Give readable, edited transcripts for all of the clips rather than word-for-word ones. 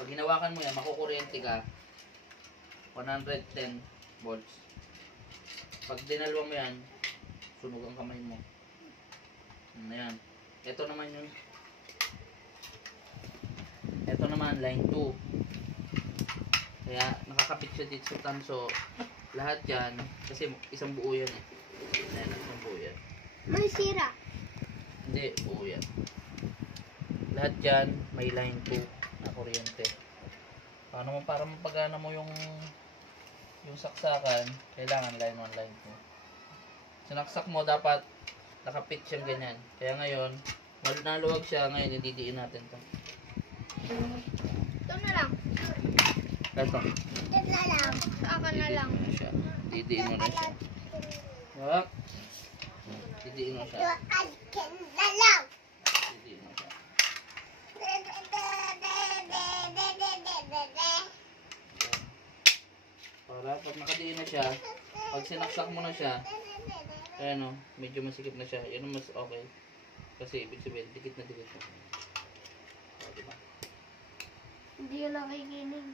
Pag hinawakan mo yan, makukuryente ka. 110 volts. Pag dinalwa mo yan, sunog ang kamay mo. Ayan. Ito naman yung line 2. Kaya nakakapit siya dito sa tanso. Lahat yan, kasi isang buo yan eh. Ayan, isang buo yan. May sira. Hindi, buo yan. Lahat yan, may line 2 na kuryente. Paano mo para mapagana mo yung saksakan, kailangan line 1, line 2. Sinaksak mo, dapat nakapit siyang ganyan. Kaya ngayon, naluwag siya, ngayon didiin natin to. Ito na lang. Ito. Ito na lang. Saka na lang. Didiin mo na siya. Wak. Didiin mo siya. Akin na lang. Didiin mo siya. Para pag nakadiin na siya, pag sinaksak mo na siya, ayan o, medyo masikip na siya. Yan ang mas okay. Kasi ibig sabihin, dikit na dikit na. O, diba? Hindi yun nakikinig.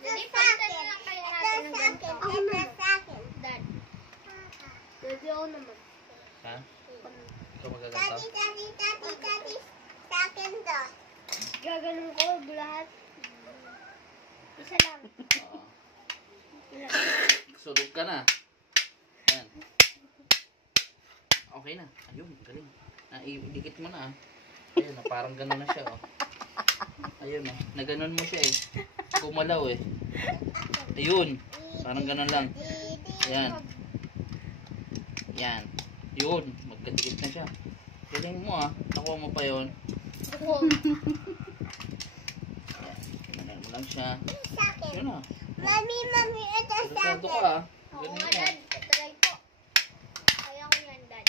Hindi pa na lang kayo natin ng ganito. Ako na sa akin. Dad. Daddy ako naman. Ha? Ito magaganto? Daddy. Sa akin to. Gaganon ko lahat. Isa lang. Oo. Sunog ka na. Ayan. Okay na. Ayun, galing. Idikit mo na. Ayun, parang gano'n na siya. Oh. Ayun, naganon mo siya eh. Gumalaw eh. Ayun, parang gano'n lang. Ayan. Yan. Yun, magkadikit na siya. Galing mo ah. Nakuha mo pa yun. Ayan, mo lang siya. Yun ah. Mami, ito sa Resultado akin. ka ah. Oo Galing nga, mo. Dad. Try ko. Kaya ko yan, Dad.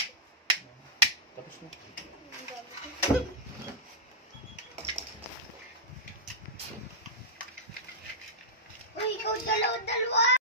Tapos na. Uy, ikaw dalawa-dalawa.